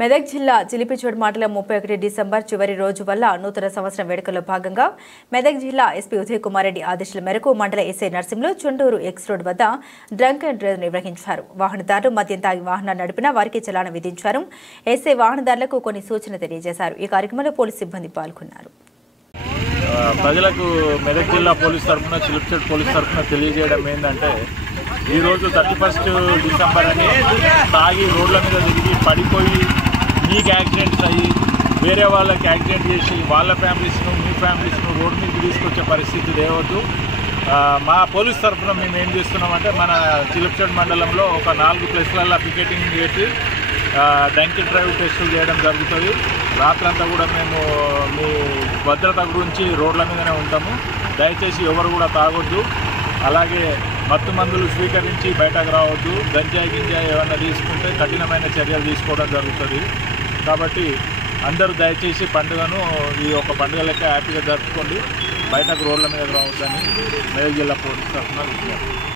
మెదక్ జిల్లా చిలిపిచోడ్ మండలం 31 డిసెంబర్ చివరి రోజు వల్ల నూతన సంవత్సరం వేడుకల్లో భాగంగా మెదక్ జిల్లా ఎస్పీ ఉదయ్ కుమార్ రెడ్డి ఆదేశాల మేరకు మండల SI Narsimhulu Chunduru X road వద్ద డ్రంక్ అండ్ డ్రైవ్ నిర్వహించారు. వాహనదారులు మద్యం తాగి వాహనాలు నడిపినా వారికి చలాన విధించారు. ఎస్ఐ వాహనదారులకు కొన్ని సూచనలు తెలియజేశారు. ఈ కార్యక్రమంలో పోలీసు సిబ్బంది పాల్గొన్నారు. ప్రజలకు మెదక్ జిల్లా పోలీస్ తరఫున చిలిపిచోడ్ పోలీస్ తరఫున తెలియజేయడం ఏంటంటే ఈరోజు 31 డిసెంబర్ అని తాగి రోడ్ల మీద తిరిగి పడిపోయి మీకు యాక్సిడెంట్స్ అయ్యి వేరే వాళ్ళకి యాక్సిడెంట్ చేసి వాళ్ళ ఫ్యామిలీస్ను మీ ఫ్యామిలీస్ను రోడ్ మీద తీసుకొచ్చే పరిస్థితి లేవద్దు. మా పోలీస్ తరఫున మేము ఏం చేస్తున్నామంటే మన చిలిపిచోడ్ మండలంలో ఒక 4 ప్లేస్లలో పికెటింగ్ చేసి డ్రంక్ అండ్ డ్రైవ్ టెస్టులు చేయడం జరుగుతుంది. రాత్రంతా కూడా మేము మీ భద్రత గురించి రోడ్ల మీదనే ఉంటాము. దయచేసి ఎవరు కూడా తాగొద్దు. అలాగే మత్తు మందులు స్వీకరించి బయటకు రావద్దు. గంజాయి గింజాయి ఏమైనా తీసుకుంటే కఠినమైన చర్యలు తీసుకోవడం జరుగుతుంది. కాబట్టి అందరూ దయచేసి పండుగను ఈ ఒక పండుగ లెక్క హ్యాపీగా జరుపుకోండి. బయటకు రోడ్ల మీద రావద్దని మెదక్ జిల్లా పోలీస్ తరఫున విజ్ఞప్తి.